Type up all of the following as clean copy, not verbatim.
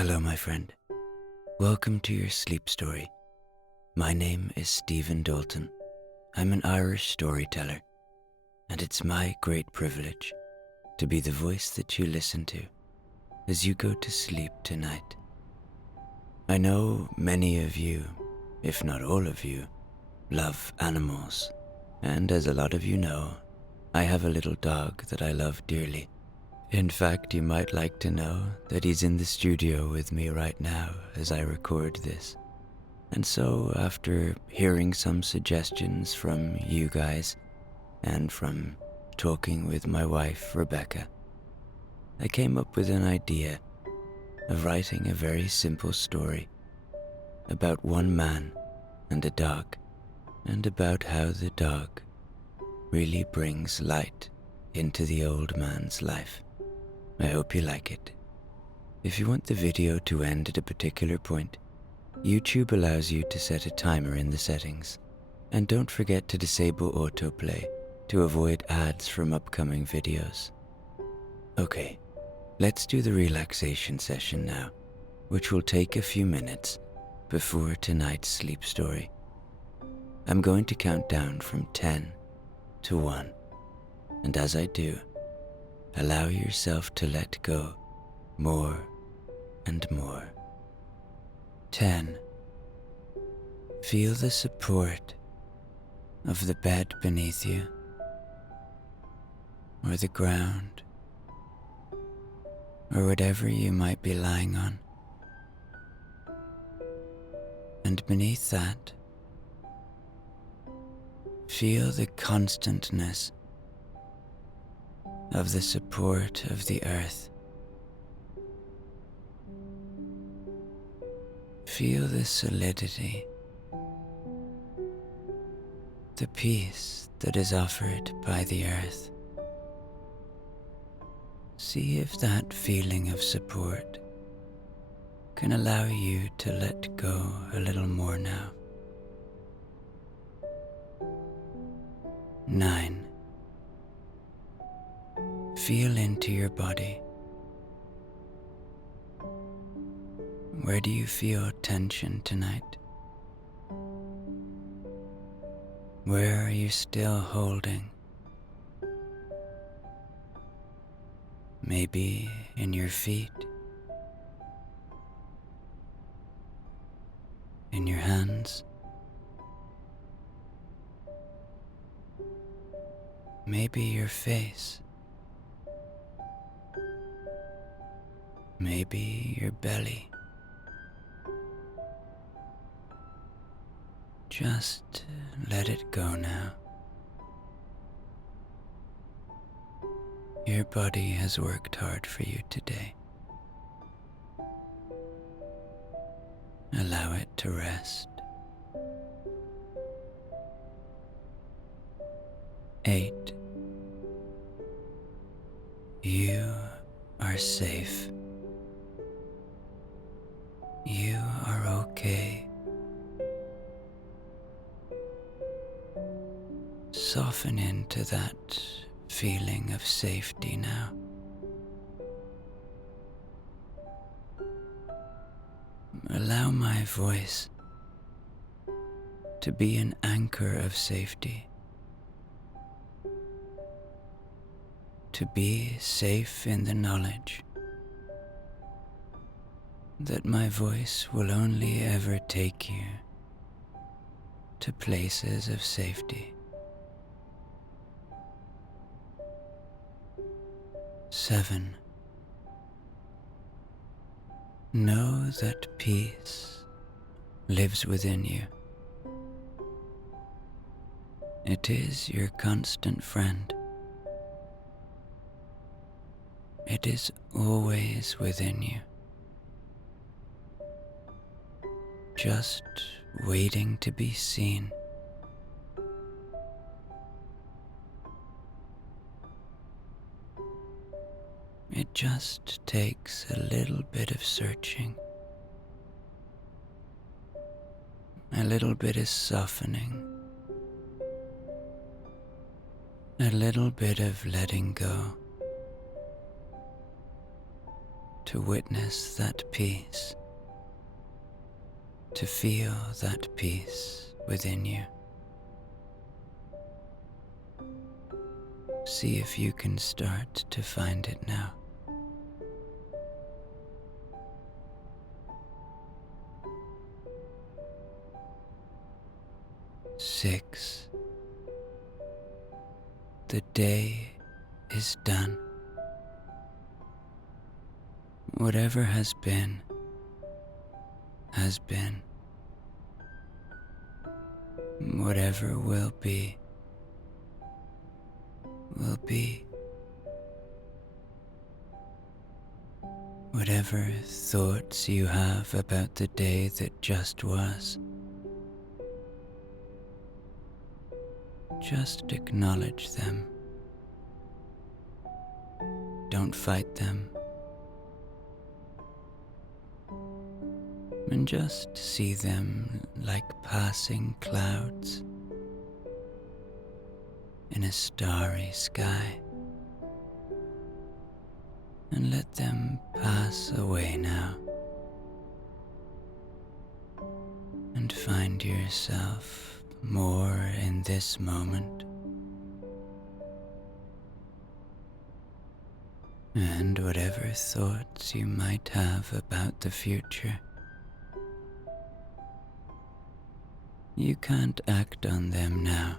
Hello, my friend. Welcome to your sleep story. My name is Stephen Dalton. I'm an Irish storyteller, and it's my great privilege to be the voice that you listen to as you go to sleep tonight. I know many of you, if not all of you, love animals, and as a lot of you know, I have a little dog that I love dearly. In fact, you might like to know that he's in the studio with me right now as I record this. And so, after hearing some suggestions from you guys and from talking with my wife, Rebecca, I came up with an idea of writing a very simple story about one man and a dog, and about how the dog really brings light into the old man's life. I hope you like it. If you want the video to end at a particular point, YouTube allows you to set a timer in the settings. And don't forget to disable autoplay to avoid ads from upcoming videos. Okay, let's do the relaxation session now, which will take a few minutes before tonight's sleep story. I'm going to count down from 10 to 1, and as I do, allow yourself to let go more and more. 10. Feel the support of the bed beneath you, or the ground, or whatever you might be lying on. And beneath that, feel the constantness of the support of the earth. Feel the solidity, the peace that is offered by the earth. See if that feeling of support can allow you to let go a little more now. 9. Feel into your body. Where do you feel tension tonight? Where are you still holding? Maybe in your feet, in your hands, maybe your face, maybe your belly. Just let it go now. Your body has worked hard for you today. Allow it to rest. 8. You are safe. You are okay. Soften into that feeling of safety now. Allow my voice to be an anchor of safety, to be safe in the knowledge that my voice will only ever take you to places of safety. 7. Know that peace lives within you. It is your constant friend. It is always within you, just waiting to be seen. It just takes a little bit of searching, a little bit of softening, a little bit of letting go to witness that peace, to feel that peace within you. See if you can start to find it now. Six. The day is done. Whatever has been, has been. Whatever will be, will be. Whatever thoughts you have about the day that just was, just acknowledge them. Don't fight them. And just see them like passing clouds in a starry sky. And let them pass away now. And find yourself more in this moment. And whatever thoughts you might have about the future, you can't act on them now.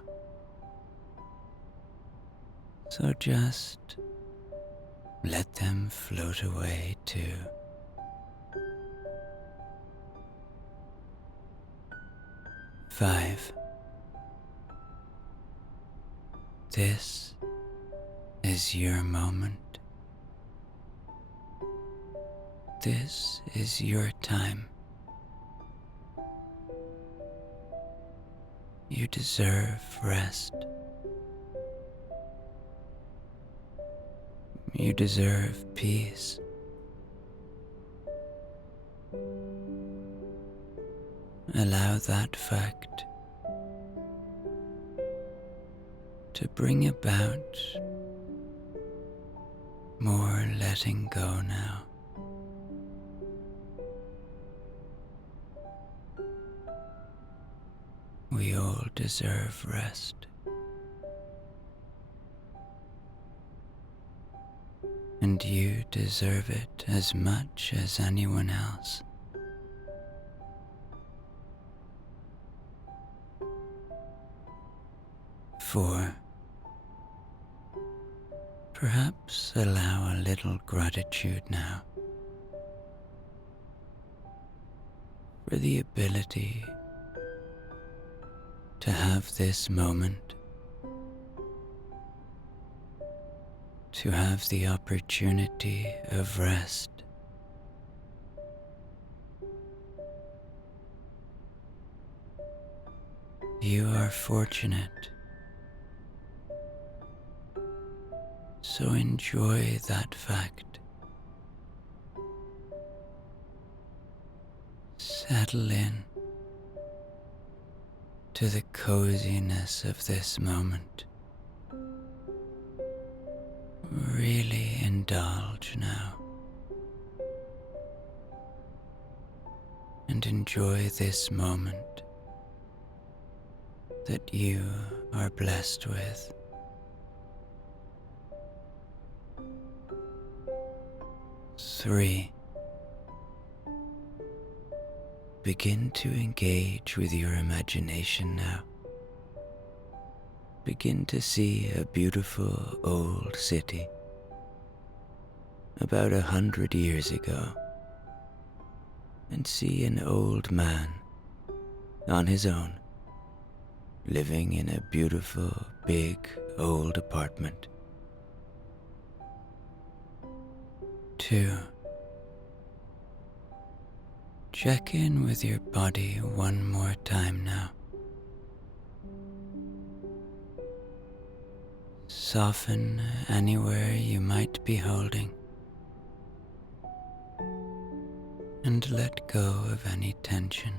So just let them float away too. Five. This is your moment. This is your time. You deserve rest. You deserve peace. Allow that fact to bring about more letting go now. We all deserve rest. And you deserve it as much as anyone else. Four. Perhaps allow a little gratitude now for the ability to have this moment, to have the opportunity of rest. You are fortunate, so enjoy that fact. Settle in to the coziness of this moment. Really indulge now and enjoy this moment that you are blessed with. Three. Begin to engage with your imagination now. Begin to see a beautiful old city about 100 years ago, and see an old man on his own, living in a beautiful, big, old apartment. 2. Check in with your body one more time now. Soften anywhere you might be holding, and let go of any tension.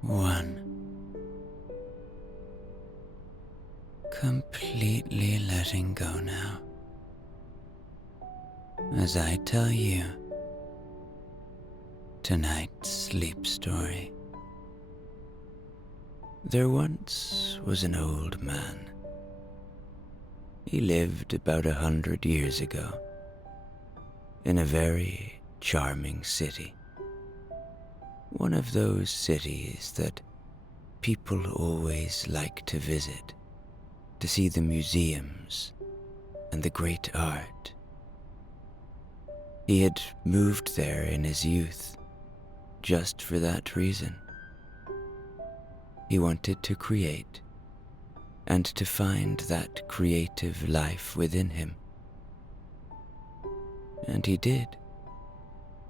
1. Completely letting go now. as I tell you tonight's sleep story. There once was an old man. He lived about 100 years ago in a very charming city. One of those cities that people always like to visit to see the museums and the great art. He had moved there in his youth just for that reason. He wanted to create and to find that creative life within him. And he did.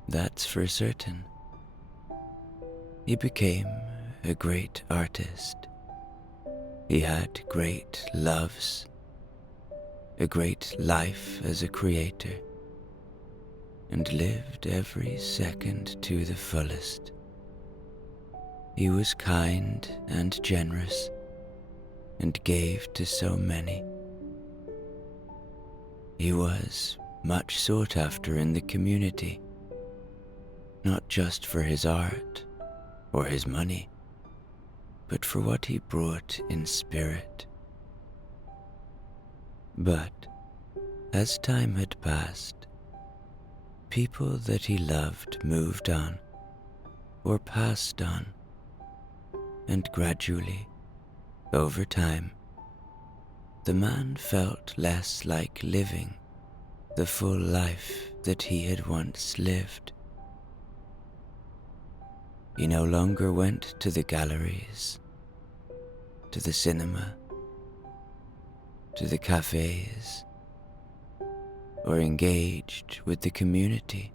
That's for certain. He became a great artist. He had great loves, a great life as a creator, and lived every second to the fullest. He was kind and generous and gave to so many. He was much sought after in the community, not just for his art or his money, but for what he brought in spirit. But as time had passed, people that he loved moved on or passed on, and gradually, over time, the man felt less like living the full life that he had once lived. He no longer went to the galleries, to the cinema, to the cafes, or engaged with the community.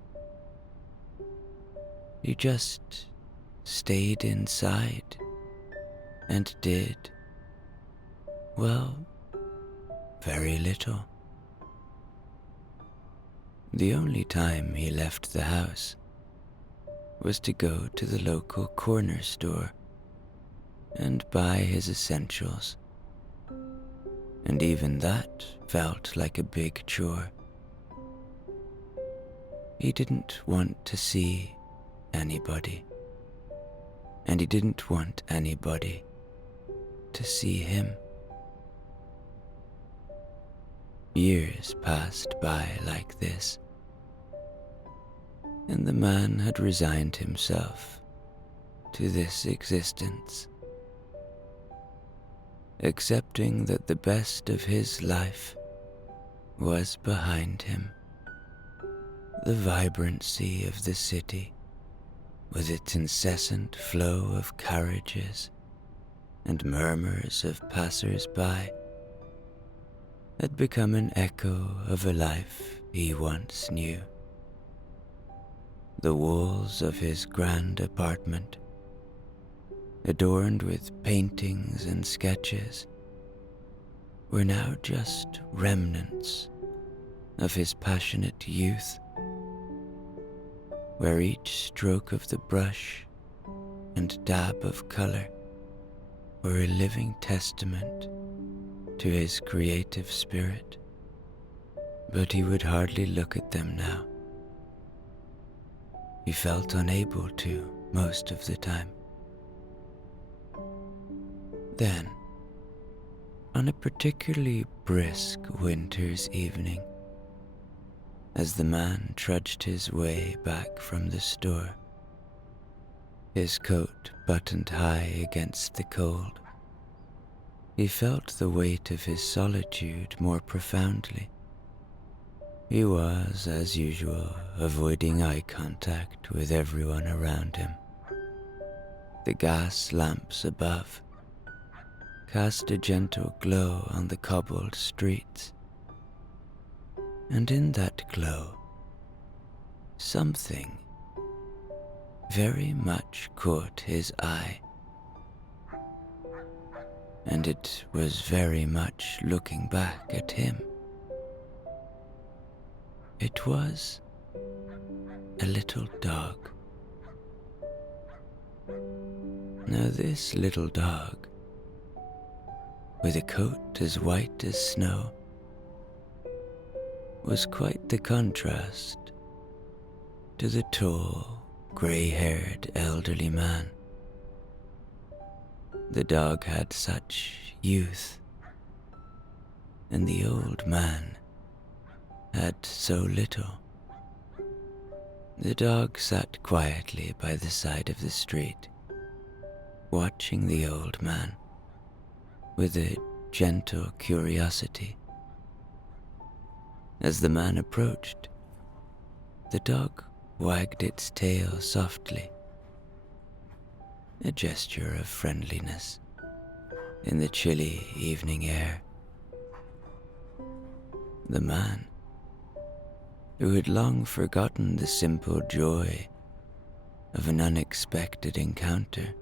He just stayed inside and did, well, very little. The only time he left the house was to go to the local corner store and buy his essentials, and even that felt like a big chore. He didn't want to see anybody, and he didn't want anybody to see him. Years passed by like this, and the man had resigned himself to this existence, accepting that the best of his life was behind him. The vibrancy of the city, with its incessant flow of carriages and murmurs of passers-by, had become an echo of a life he once knew. The walls of his grand apartment, adorned with paintings and sketches, were now just remnants of his passionate youth, where each stroke of the brush and dab of color were a living testament to his creative spirit. But he would hardly look at them now. He felt unable to most of the time. Then, on a particularly brisk winter's evening, as the man trudged his way back from the store, his coat buttoned high against the cold, he felt the weight of his solitude more profoundly. He was, as usual, avoiding eye contact with everyone around him. The gas lamps above cast a gentle glow on the cobbled streets, and in that glow, something very much caught his eye, and it was very much looking back at him. It was a little dog. Now this little dog, with a coat as white as snow, was quite the contrast to the tall, grey-haired elderly man. The dog had such youth, and the old man had so little. The dog sat quietly by the side of the street, watching the old man with a gentle curiosity. As the man approached, the dog wagged its tail softly, a gesture of friendliness in the chilly evening air. The man, who had long forgotten the simple joy of an unexpected encounter,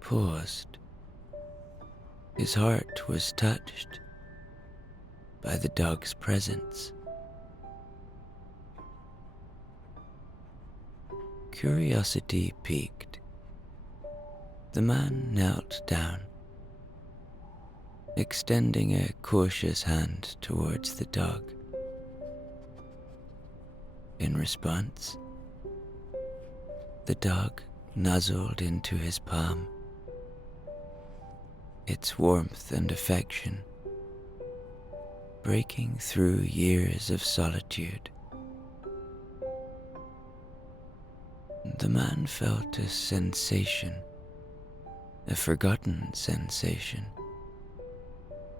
paused. His heart was touched by the dog's presence. Curiosity piqued, the man knelt down, extending a cautious hand towards the dog. In response, the dog nuzzled into his palm, its warmth and affection breaking through years of solitude. The man felt a sensation, a forgotten sensation,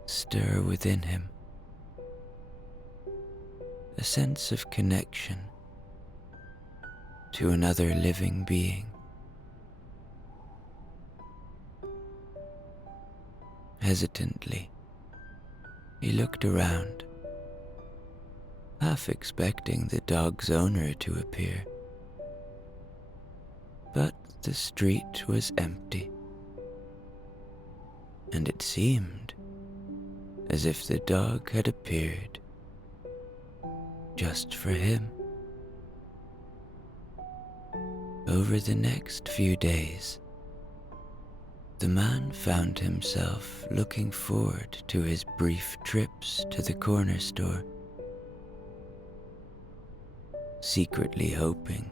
stir within him, a sense of connection to another living being. Hesitantly, he looked around, half expecting the dog's owner to appear. But the street was empty, and it seemed as if the dog had appeared just for him. Over the next few days, the man found himself looking forward to his brief trips to the corner store, secretly hoping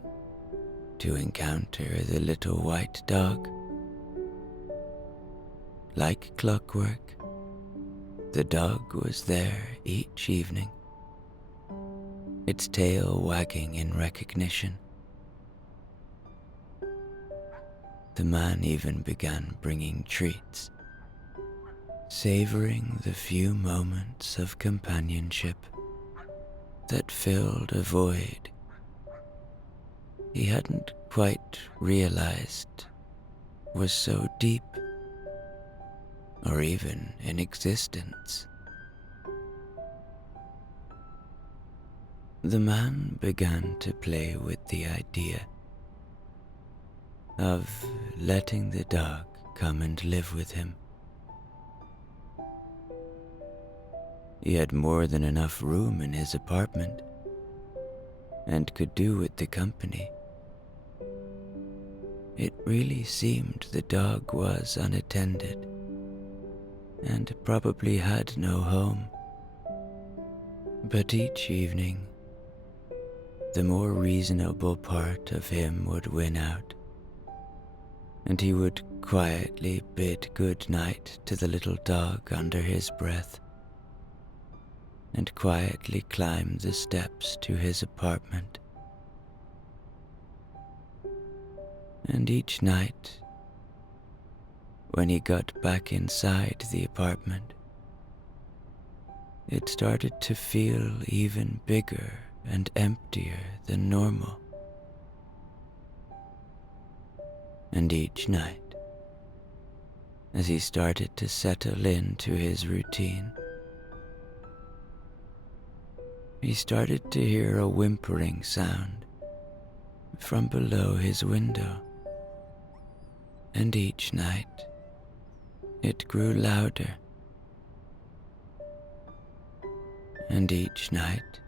to encounter the little white dog. Like clockwork, the dog was there each evening, its tail wagging in recognition. The man even began bringing treats, savoring the few moments of companionship that filled a void he hadn't quite realized was so deep or even in existence. The man began to play with the idea of letting the dog come and live with him. He had more than enough room in his apartment and could do with the company. It really seemed the dog was unattended and probably had no home. But each evening, the more reasonable part of him would win out, and he would quietly bid good night to the little dog under his breath, and quietly climb the steps to his apartment. And each night, when he got back inside the apartment, it started to feel even bigger and emptier than normal. And each night, as he started to settle into his routine, he started to hear a whimpering sound from below his window. And each night, it grew louder. And each night,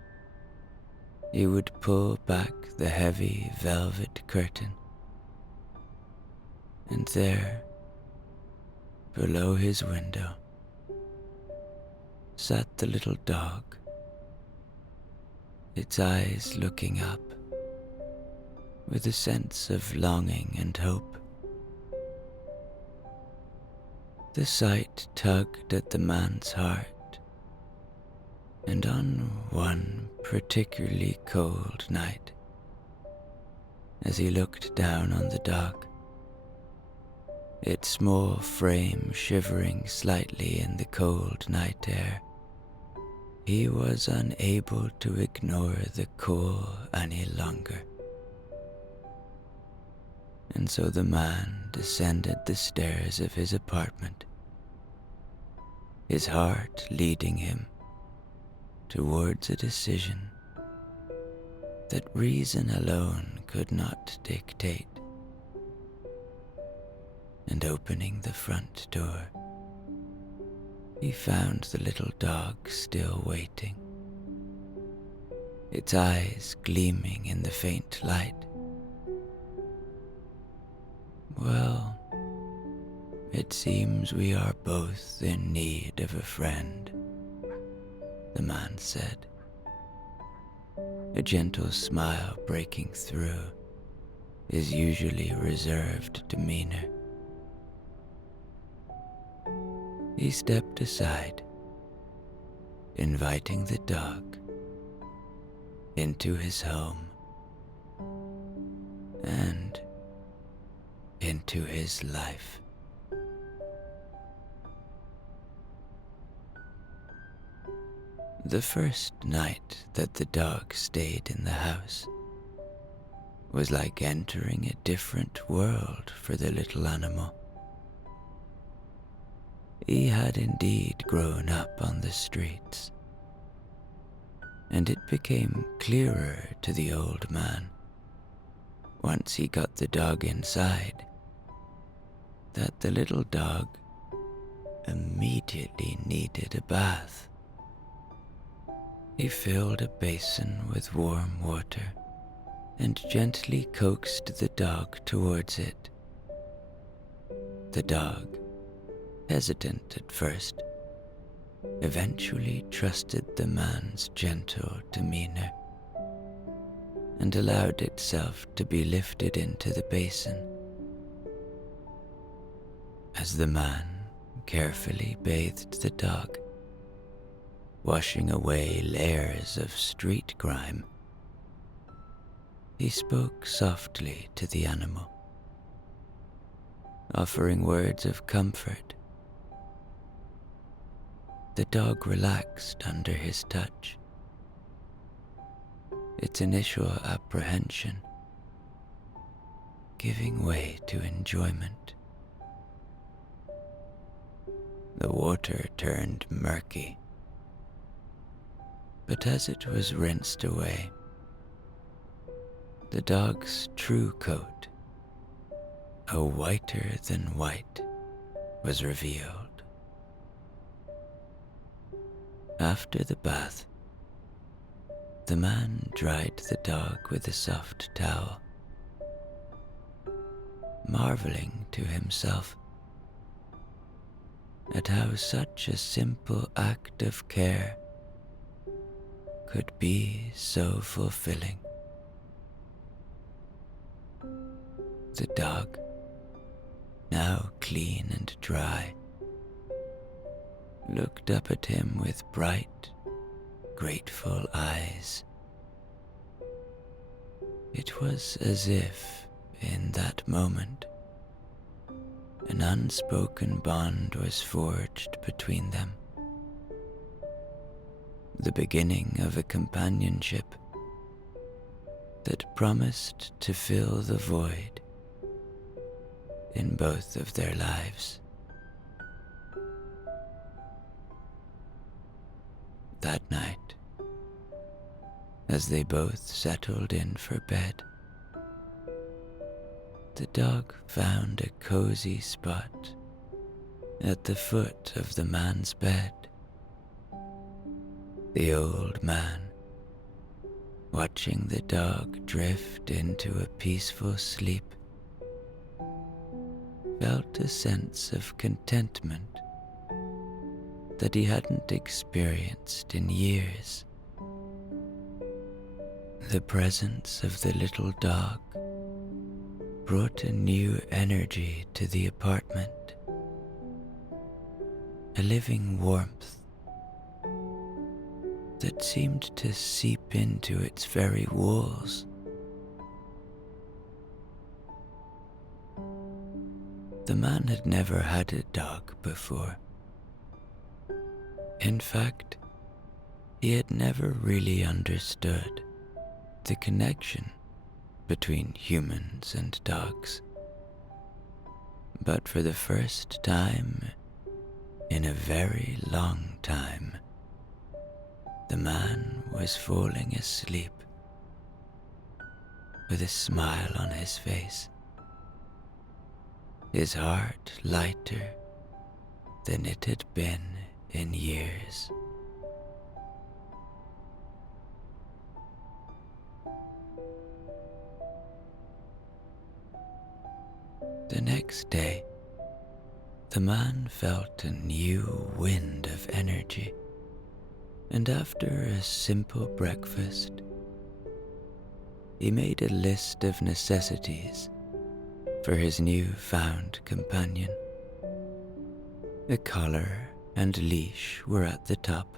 he would pull back the heavy velvet curtain, and there, below his window, sat the little dog, its eyes looking up with a sense of longing and hope. The sight tugged at the man's heart, and on one particularly cold night, as he looked down on the dog, its small frame shivering slightly in the cold night air, he was unable to ignore the call any longer. And so the man descended the stairs of his apartment, his heart leading him towards a decision that reason alone could not dictate. And opening the front door, he found the little dog still waiting, its eyes gleaming in the faint light. "Well, it seems we are both in need of a friend," the man said, a gentle smile breaking through his usually reserved demeanor. He stepped aside, inviting the dog into his home and into his life. The first night that the dog stayed in the house was like entering a different world for the little animal. He had indeed grown up on the streets, and it became clearer to the old man, once he got the dog inside, that the little dog immediately needed a bath. He filled a basin with warm water and gently coaxed the dog towards it. The dog, hesitant at first, eventually trusted the man's gentle demeanor and allowed itself to be lifted into the basin. As the man carefully bathed the dog, washing away layers of street grime, he spoke softly to the animal, offering words of comfort. The dog relaxed under his touch, its initial apprehension giving way to enjoyment. The water turned murky, but as it was rinsed away, the dog's true coat, a whiter than white, was revealed. After the bath, the man dried the dog with a soft towel, marveling to himself at how such a simple act of care could be so fulfilling. The dog, now clean and dry, looked up at him with bright, grateful eyes. It was as if, in that moment, an unspoken bond was forged between them, the beginning of a companionship that promised to fill the void in both of their lives. That night, as they both settled in for bed, the dog found a cozy spot at the foot of the man's bed. The old man, watching the dog drift into a peaceful sleep, felt a sense of contentment that he hadn't experienced in years. The presence of the little dog brought a new energy to the apartment, a living warmth that seemed to seep into its very walls. The man had never had a dog before. In fact, he had never really understood the connection between humans and dogs. But for the first time in a very long time, the man was falling asleep with a smile on his face, his heart lighter than it had been in years. The next day, the man felt a new wind of energy, and after a simple breakfast, he made a list of necessities for his new-found companion. A collar and leash were at the top,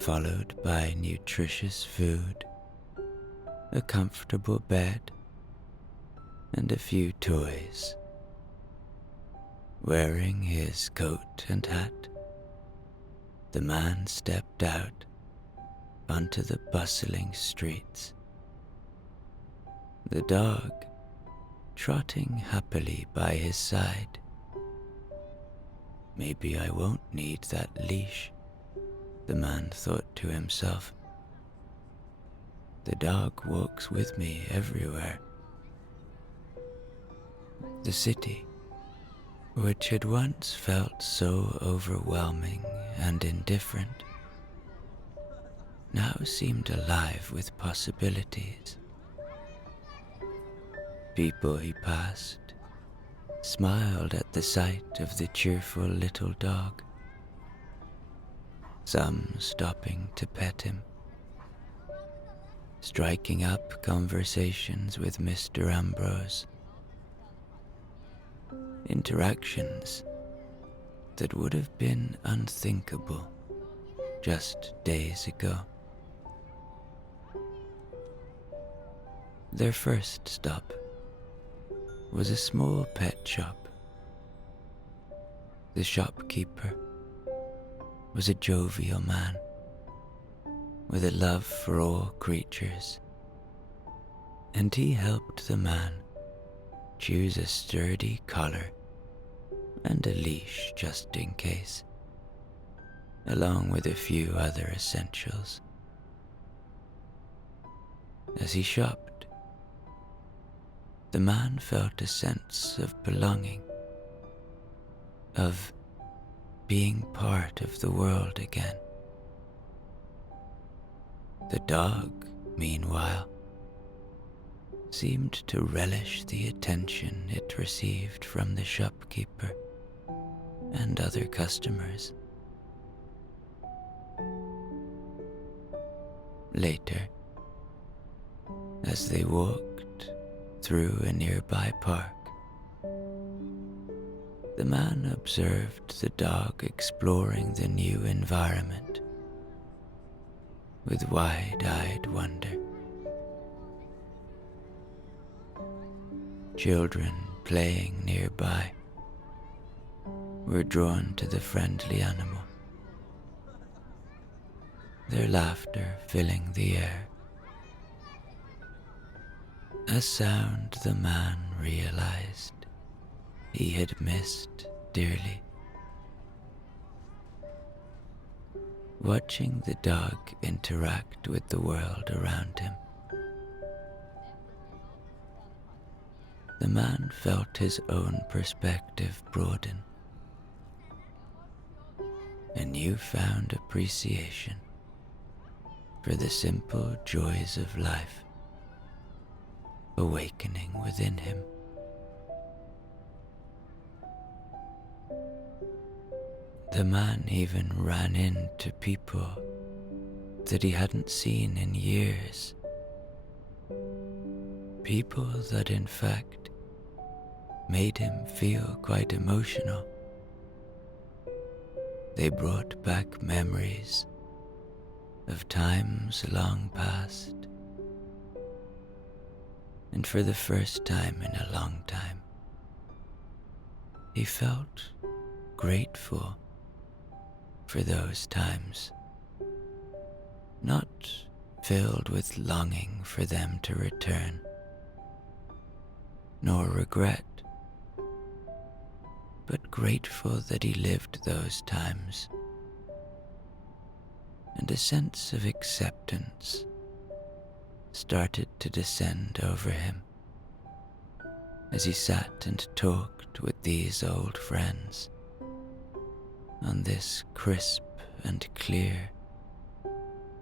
followed by nutritious food, a comfortable bed, and a few toys. Wearing his coat and hat, the man stepped out onto the bustling streets. The dog trotting happily by his side. Maybe I won't need that leash, the man thought to himself. The dog walks with me everywhere. The city, which had once felt so overwhelming and indifferent, now seemed alive with possibilities. People he passed smiled at the sight of the cheerful little dog, some stopping to pet him, striking up conversations with Mr. Ambrose. Interactions that would have been unthinkable just days ago. Their first stop was a small pet shop. The shopkeeper was a jovial man with a love for all creatures, and he helped the man choose a sturdy collar and a leash just in case, along with a few other essentials. As he shopped, the man felt a sense of belonging, of being part of the world again. The dog, meanwhile, seemed to relish the attention it received from the shopkeeper and other customers. Later, as they walked through a nearby park, the man observed the dog exploring the new environment with wide-eyed wonder. Children playing nearby were drawn to the friendly animal, their laughter filling the air. A sound the man realized he had missed dearly. Watching the dog interact with the world around him, the man felt his own perspective broaden, a newfound appreciation for the simple joys of life awakening within him. The man even ran into people that he hadn't seen in years people that in fact made him feel quite emotional. They brought back memories of times long past, and for the first time in a long time, he felt grateful for those times, not filled with longing for them to return, nor regret, but grateful that he lived those times, and a sense of acceptance started to descend over him as he sat and talked with these old friends on this crisp and clear,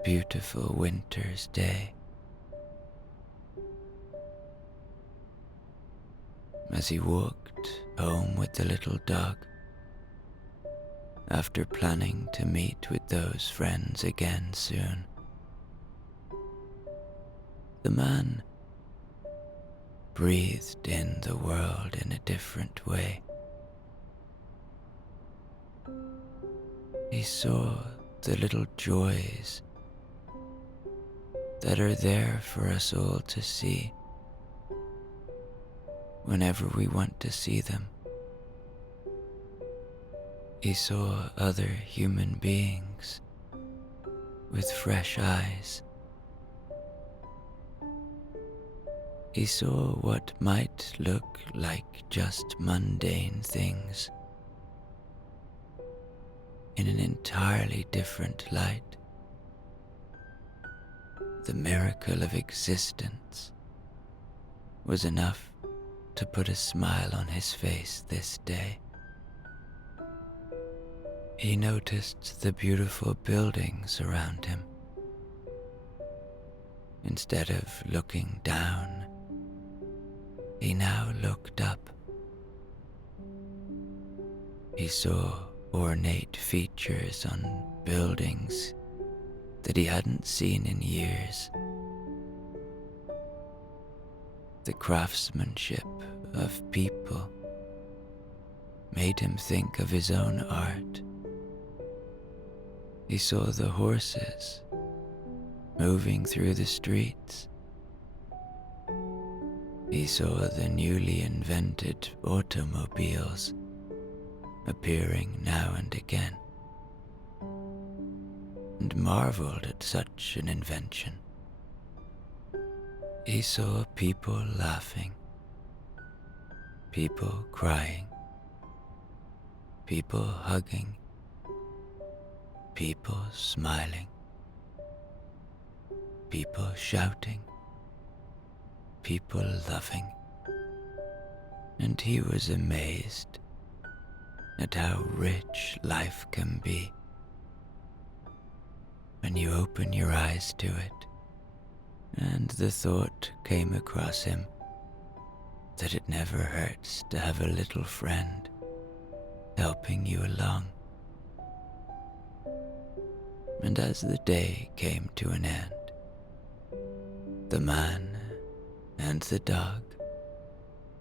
beautiful winter's day. As he walked home with the little dog, after planning to meet with those friends again soon, the man breathed in the world in a different way. He saw the little joys that are there for us all to see whenever we want to see them. He saw other human beings with fresh eyes. He saw what might look like just mundane things in an entirely different light. The miracle of existence was enough to put a smile on his face this day. He noticed the beautiful buildings around him. Instead of looking down, he now looked up. He saw ornate features on buildings that he hadn't seen in years. The craftsmanship of people made him think of his own art. He saw the horses moving through the streets. He saw the newly invented automobiles appearing now and again, and marveled at such an invention. He saw people laughing, people crying, people hugging, people smiling, people shouting, people loving, and he was amazed at how rich life can be when you open your eyes to it. And the thought came across him that it never hurts to have a little friend helping you along. And as the day came to an end, the man and the dog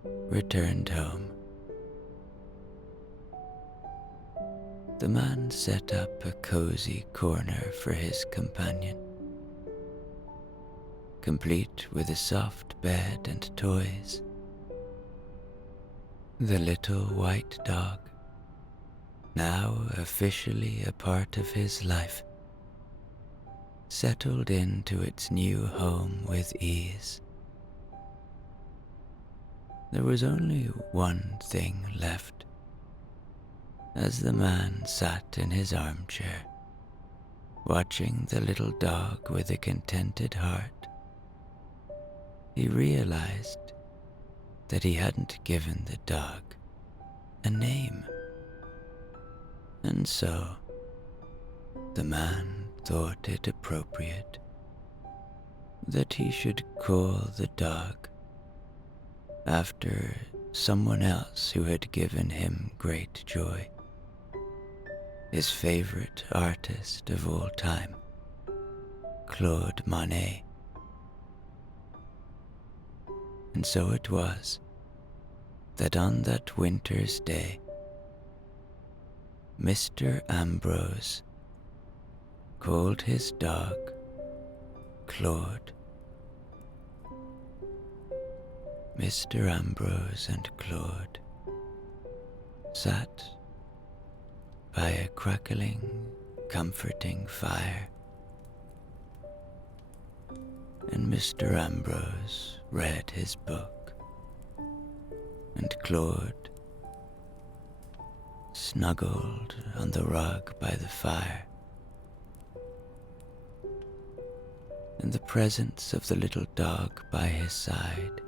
returned home. The man set up a cozy corner for his companion, complete with a soft bed and toys. The little white dog, now officially a part of his life, settled into its new home with ease. There was only one thing left. As the man sat in his armchair, watching the little dog with a contented heart, he realized that he hadn't given the dog a name. And so, the man thought it appropriate that he should call the dog after someone else who had given him great joy, his favorite artist of all time, Claude Monet. And so it was that on that winter's day, Mr. Ambrose called his dog Claude. Mr. Ambrose and Claude sat by a crackling, comforting fire, and Mr. Ambrose read his book, and Claude snuggled on the rug by the fire. In the presence of the little dog by his side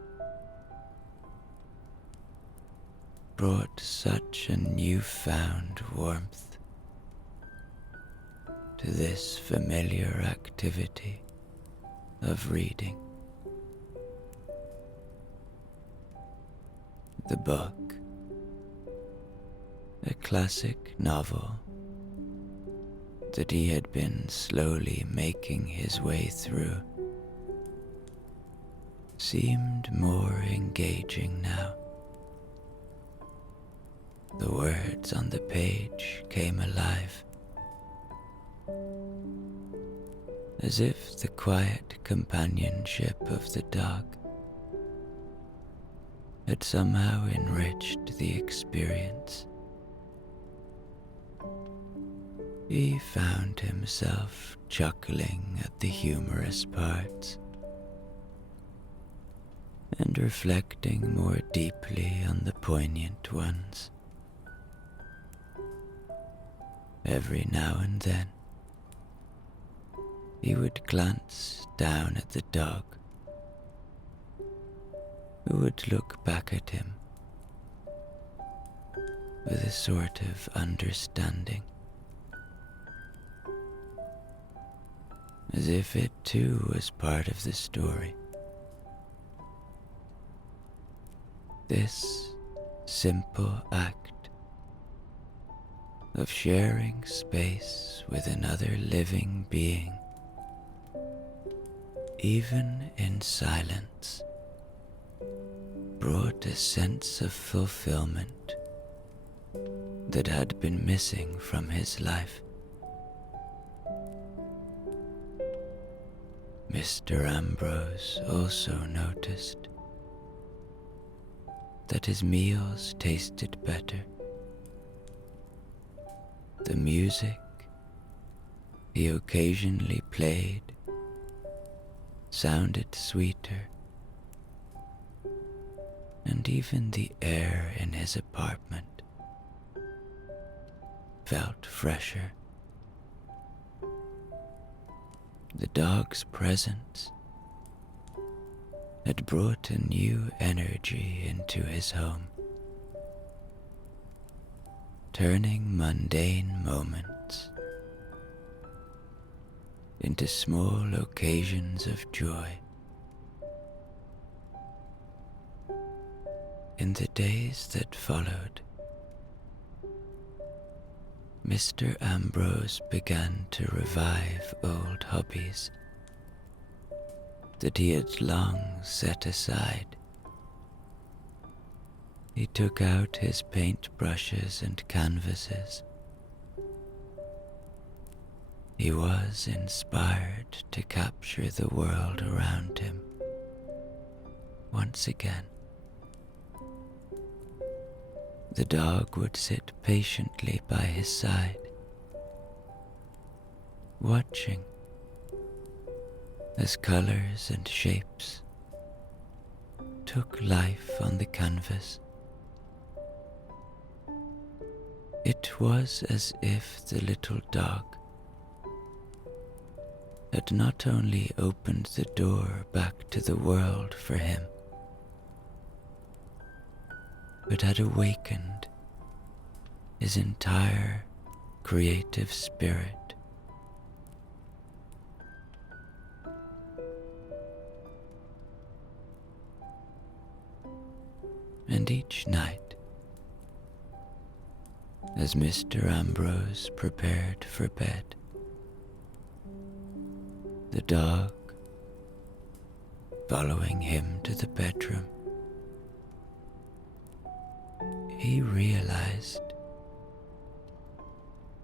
brought such a newfound warmth to this familiar activity of reading. The book, a classic novel that he had been slowly making his way through, seemed more engaging now. The words on the page came alive, as if the quiet companionship of the dog had somehow enriched the experience. He found himself chuckling at the humorous parts and reflecting more deeply on the poignant ones. Every now and then, he would glance down at the dog, who would look back at him with a sort of understanding, as if it too was part of the story. This simple act of sharing space with another living being, even in silence, brought a sense of fulfillment that had been missing from his life. Mr. Ambrose also noticed that his meals tasted better. The music he occasionally played sounded sweeter, and even the air in his apartment felt fresher. The dog's presence had brought a new energy into his home, turning mundane moments into small occasions of joy. In the days that followed, Mr. Ambrose began to revive old hobbies that he had long set aside. He took out his paintbrushes and canvases. He was inspired to capture the world around him once again. The dog would sit patiently by his side, watching as colors and shapes took life on the canvas. It was as if the little dog had not only opened the door back to the world for him, but had awakened his entire creative spirit. And each night, as Mr. Ambrose prepared for bed, the dog following him to the bedroom, he realized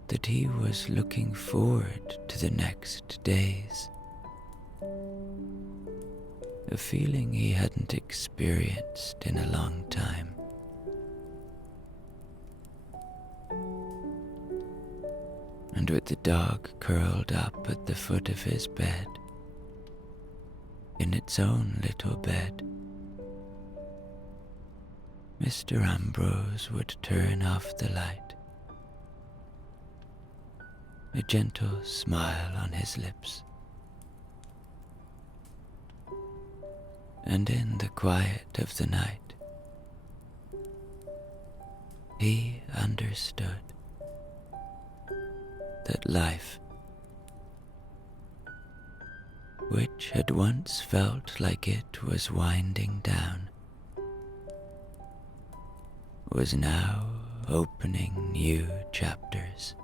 that he was looking forward to the next days, a feeling he hadn't experienced in a long time. And with the dog curled up at the foot of his bed, in its own little bed, Mr. Ambrose would turn off the light, a gentle smile on his lips, and in the quiet of the night, he understood that life, which had once felt like it was winding down, was now opening new chapters,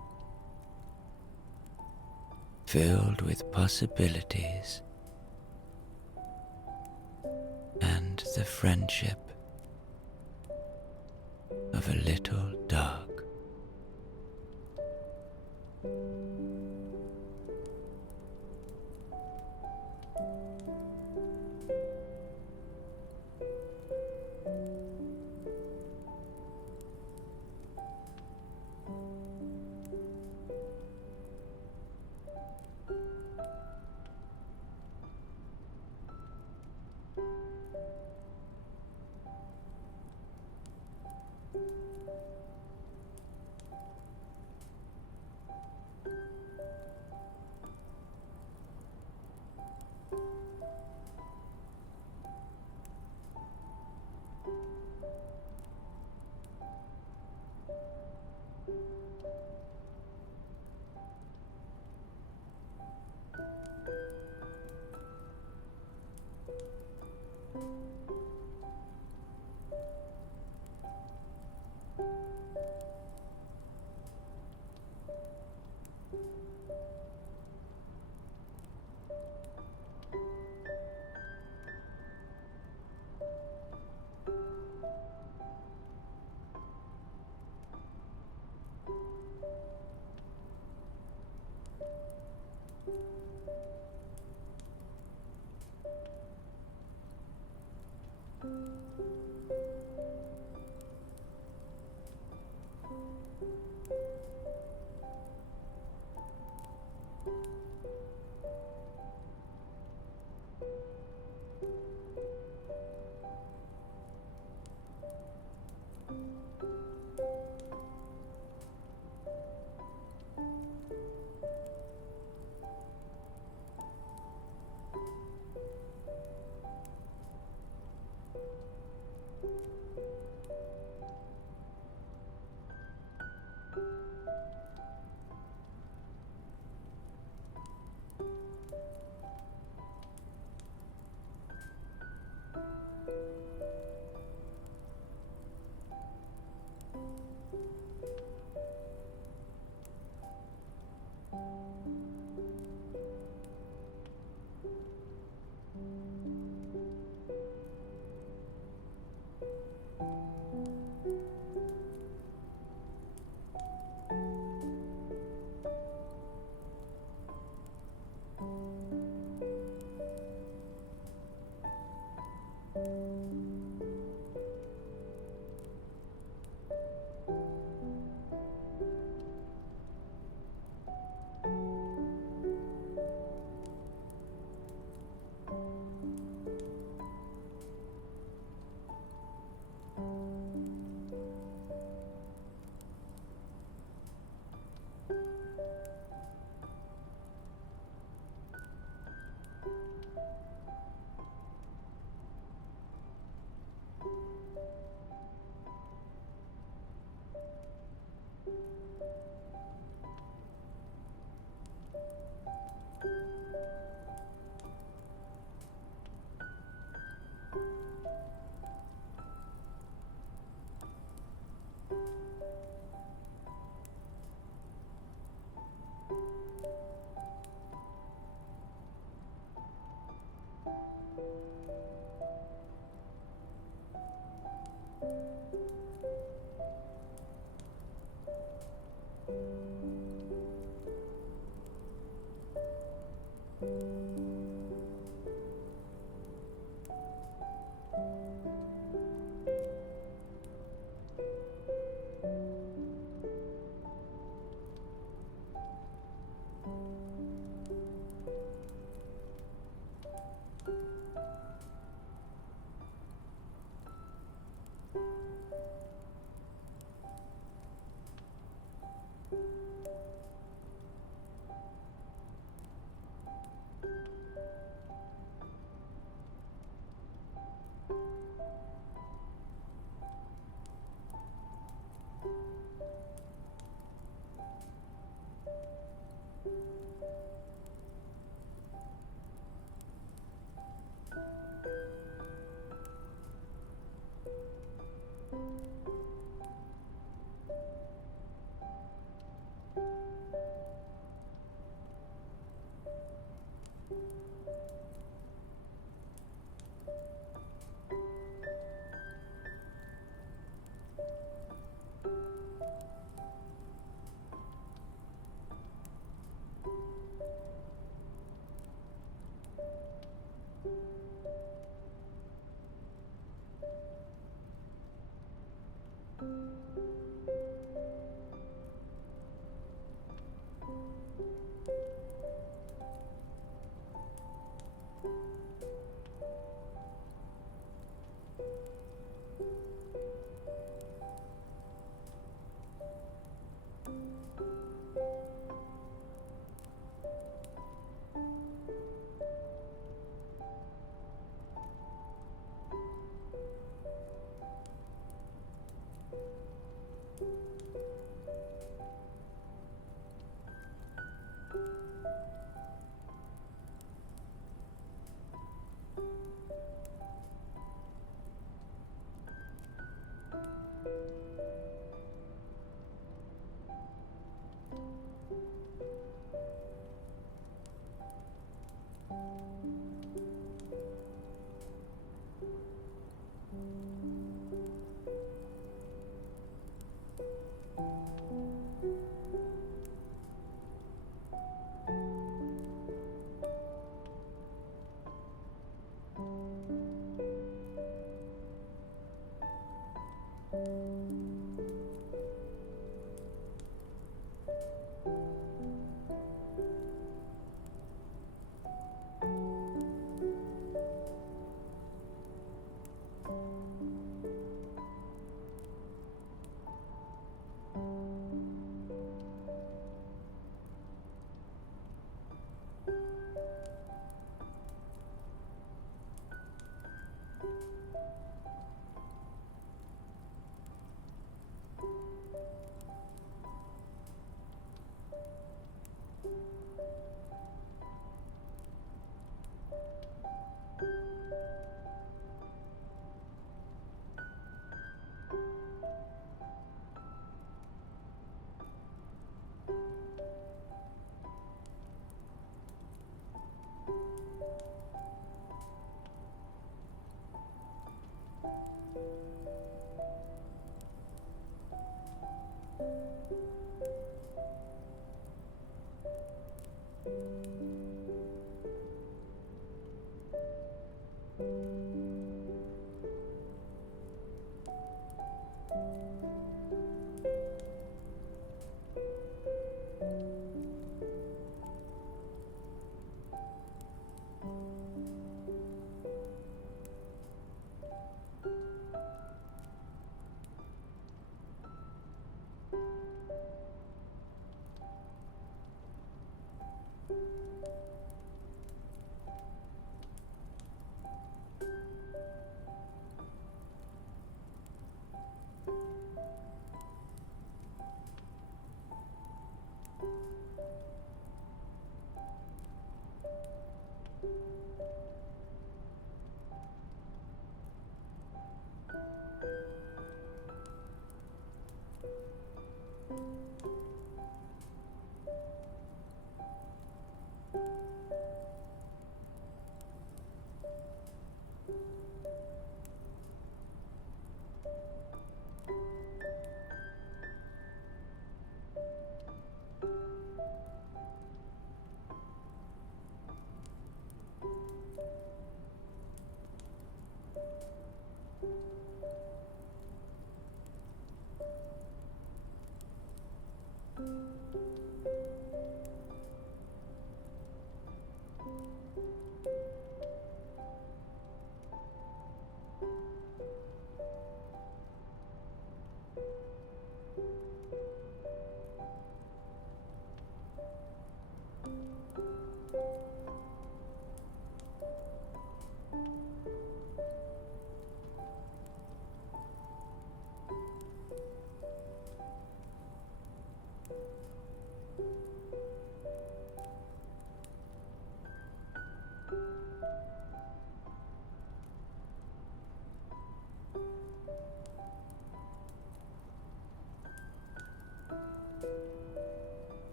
filled with possibilities and the friendship of a little dog.